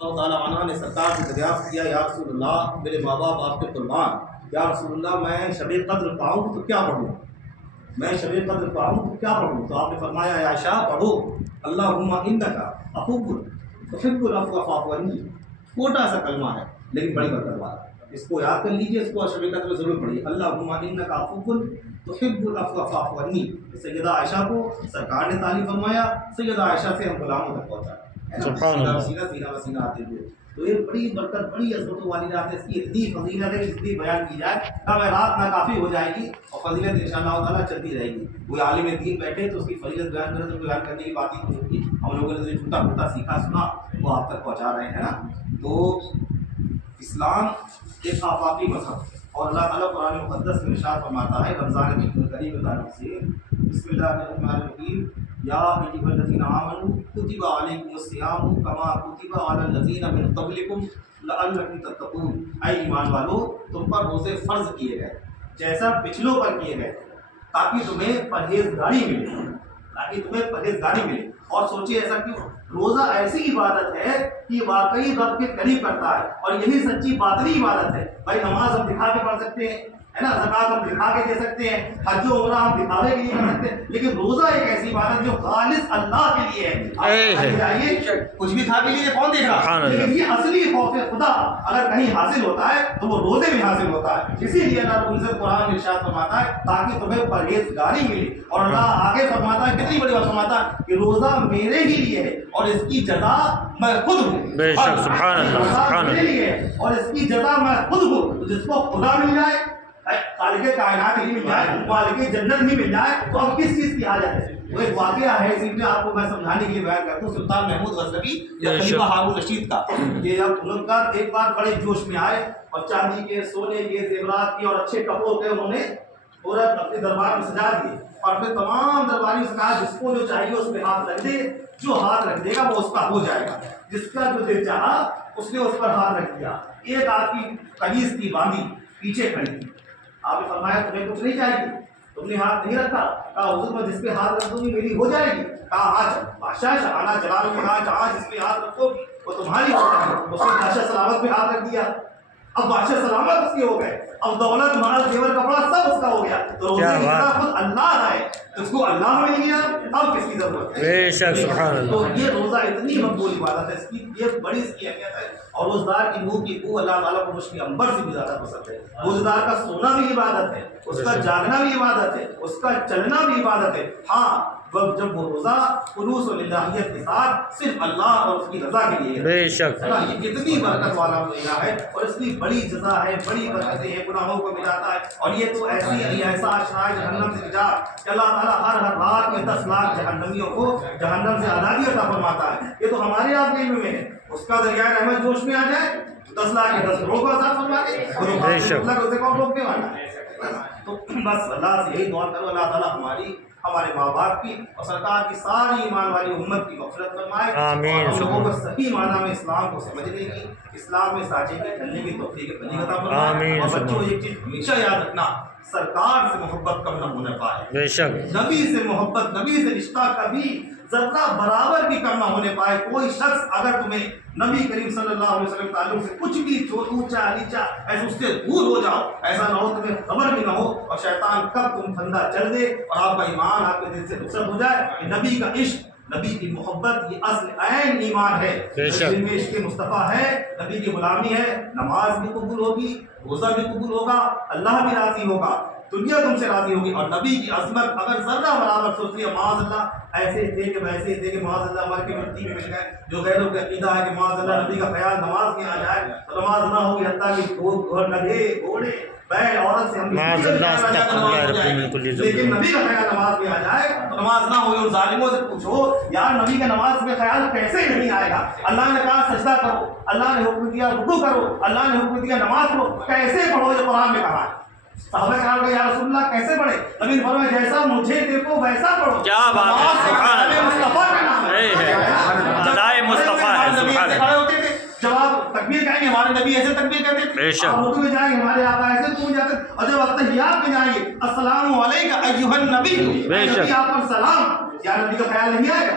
اللہ تعالیٰ عنہ نے سرکار سے دریافت کیا، یا رسول اللہ میرے ماں باپ آپ کے قربان، یا رسول اللہ میں شب قدر پاؤں تو کیا پڑھوں، میں شب قدر پاؤں تو کیا پڑھوں؟ تو آپ نے فرمایا یا عائشہ پڑھو اللہم انک عفو تحب العفو فاعف عنی، چھوٹا سا کلمہ ہے لیکن بڑی برکت والا، اس کو یاد کر لیجیے، اس کو شب قدر میں ضرور پڑھیے، اللہم انک عفو تحب العفو فاعف عنی۔ سیدہ عائشہ کو سرکار نے تعلیم فرمایا، سیدہ عائشہ سے ہم غلاموں تک پہنچایا، سینہ مسینہ آتے ہوئے، تو یہ بڑی برکت بڑی عظمت والی رات ہے، اس کی اتنی فضیلت ہے، اتنی بیان کی جائے میں رات ناکافی ہو جائے گی، اور فضیلت انشاءاللہ تعالیٰ چلتی رہے گی۔ کوئی عالم دین بیٹھے تو اس کی فضیلت بیان کرے تو بیان کرنے کی بات ہی نہیں ہوگی، ہم لوگوں نے جو چھوٹا موٹا سیکھا سنا وہ آپ تک پہنچا رہے ہیں نا۔ تو اسلام ایک آفاقی مذہب، اور اللہ تعالیٰ قرآن مقدس میں ارشاد فرماتا ہے رمضان کریم کے تعلق سے، بسم اللہ الرحمن الرحیم، یا ایھا الذین آمنوا کتب علیکم الصیام کما کتب علی الذین من قبلکم لعلکم تتقون، اے ایمان والو تم پر روزے فرض کیے گئے جیسا پچھلوں پر کیے گئے تاکہ تمہیں پرہیزگاری ملے، تاکہ تمہیں پرہیزگاری ملے۔ اور سوچیے ایسا کیوں؟ روزہ ایسی عبادت ہے کہ واقعی رب کے قریب کرتا ہے، اور یہی سچی باطنی عبادت ہے۔ بھائی نماز ہم دکھا کے پڑھ سکتے ہیں، ہے نا، زکوٰۃ ہم دکھا کے دے سکتے ہیں، حج و عمرہ ہم دکھاوے کے لیے کر سکتے ہیں، لیکن روزہ ایک ایسی عبادت جو خالص اللہ کے لیے ہے۔ آپ جائیے کچھ بھی کھا کے لیے کون دیکھ رہا، لیکن یہ اصلی خوف خدا اگر کہیں حاصل ہوتا ہے تو وہ روزے میں حاصل ہوتا ہے۔ اسی لیے اللہ رب العزت قرآن میں ارشاد فرماتا ہے تاکہ تمہیں پرہیزگاری ملے، اور اللہ آگے فرماتا ہے، کتنی بڑی بات فرماتا ہے کہ روزہ میرے ہی لیے ہے اور اس کی جزا میں خود ہوں۔ بے شک، سبحان اللہ، سبحان اللہ، میرے لیے ہے اور اس کی جزا میں خود ہوں۔ جس کو خدا مل جائے، خالق کائنات ہی مل جائے، مالک جنت ہی مل جائے، تو اب کس چیز کی حاجت ہے؟ وہ ایک واقعہ ہے، اسی لیے آپ کو میں سمجھانے کے لیے بیان کرتا ہوں، سلطان محمود غزنوی یا خلیفہ ہارون رشید کا، یہ جب ان کا ایک بار بڑے جوش میں آئے اور چاندی کے، سونے کے، زیورات کے اور اچھے کپڑوں کے انہوں نے پورا اپنے دربار میں سجا دیے، اور پھر تمام درباریوں سے کہا جس کو جو چاہیے اس پہ ہاتھ رکھ دے، جو ہاتھ رکھ دے گا وہ اس کا ہو جائے گا، جس کا جو دل چاہا اس نے اس پر ہاتھ رکھ دیا۔ ایک آدمی قمیص کی باندھی پیچھے کھڑی تھی، آپ نے فرمایا تمہیں کچھ نہیں چاہیے، تم نے ہاتھ نہیں رکھا، کہا حضور میں جس پہ ہاتھ رکھ دوں گی میری ہو جائے گی، کہا آج بادشاہ شاہانہ جلال میں کہا جہاں جس پہ ہاتھ رکھو گی وہ تمہاری ہوتا ہے، اس نے بادشاہ سلامت پہ ہاتھ رکھ دیا، اب بادشاہ سلامت اس کے ہو گئے، اب دولت مال زیور کپڑا سب اس کا ہو گیا، تو روزے کی طرح خود اللہ ہے، اس کو اللہ مل گیا، اب کس کی ضرورت ہے؟ بے شک، سبحان اللہ۔ تو یہ روزہ اتنی مقبول عبادت ہے، اس کی یہ بڑی اس کی اہمیت ہے، اور روزدار کی منہ کی بو اللہ تعالیٰ کو مشک عنبر سے بھی زیادہ پسند ہے۔ روزدار کا سونا بھی عبادت ہے، اس کا جاگنا بھی عبادت ہے، اس کا چلنا بھی عبادت ہے، ہاں جب وہ روزہ خلوص و للہیت کے ساتھ صرف اللہ اور اس کی رضا کے لیے، بے شک، یہ کتنی برکت والا مہینہ ہے، اور اس کی بڑی جزا ہے، بڑی برکتیں ہیں، گناہوں کو ملاتا ہے، اور یہ تو ایسا اشرائے جہنم سے نجات کہ اللہ تعالیٰ ہر رات میں 10 لاکھ جہنمیوں کو جہنم سے آزادی عطا فرماتا ہے۔ یہ تو ہمارے آپ کے علم میں ہے، اس کا دریائے رحمت جوش میں آ جائے 10 لاکھ کے 10 کروڑ کو آزاد فرما دے، اسے کون روکنے والا ہے؟ تو بس اللہ سے یہی دعا کرو اللہ تعالیٰ ہمارے ماں باپ کی اور سرکار کی ساری ایمان والی امت کی مغفرت فرمائے، آمین، اور ہم لوگوں کو صحیح معنی میں اسلام کو سمجھنے کی، اسلام میں سانچے کے ڈھلنے کی توفیق عطا فرمائے۔ آمین۔ اور بچوں ایک چیز ہمیشہ یاد رکھنا، سرکار سے محبت کم نہ ہونے پائے، بے شک، نبی سے محبت، نبی سے رشتہ کبھی ذرہ برابر بھی کم نہ ہونے پائے۔ کوئی شخص اگر تمہیں نبی کریم صلی اللہ علیہ وسلم تعلق سے کچھ بھی اونچا نیچا ایسے اس سے دور ہو جاؤ، ایسا نہ ہو تمہیں خبر بھی نہ ہو اور شیطان کب تم پھندا چل دے اور آپ کا ایمان آپ کے دل سے رخصت ہو جائے۔ کہ نبی کا عشق، نبی کی محبت یہ اصل عین ایمان ہے، جن میں عشق مصطفیٰ ہے، نبی کی غلامی ہے، نماز بھی قبول ہوگی، روزہ بھی قبول ہوگا، اللہ بھی راضی ہوگا، دنیا تم سے راضی ہوگی، اور نبی کی عظمت اگر ذرہ برابر سوچ لیا معاذ اللہ ایسے تھے کہ ویسے تھے کہ معاذ اللہ ہمارے مٹی میں مل گئے، جو غیروں کا عقیدہ ہے کہ معاذ اللہ نبی کا خیال نماز میں آ جائے تو نماز نہ ہوگی، حتیٰ کہ گدھے گھوڑے بیل عورت سے ہم لیکن نبی کا خیال نماز میں آ جائے تو نماز نہ ہوگی۔ اور ظالموں سے پوچھو یار نبی کا نماز میں خیال کیسے نہیں آئے گا؟ اللہ نے کہا سجدہ کرو، اللہ نے حکم دیا رکوع کرو، اللہ نے حکم دیا نماز پڑھو، کیسے پڑھو جو قرآن میں کہا ہے؟ صحابہ کرام کو یا رسول اللہ کیسے پڑھے؟ نبی نے فرمایا جیسا مجھے دیکھو ویسا پڑھو۔ کیا بات ہے، سبحان اللہ، مصطفیٰ کا نام ہے، ادائے مصطفیٰ ہے، سبحان اللہ۔ جب آپ تکبیر کہیں گے ہمارے نبی ایسے تکبیر کہتے تھے، آپ رکوع میں جائیں گے ہمارے آقا ایسے رکوع میں جاتے تھے، اور جب التحیات میں جائیں گے السلام علیک ایھا النبی، نبی آپ پر سلام، یا نبی کا خیال نہیں آئے گا؟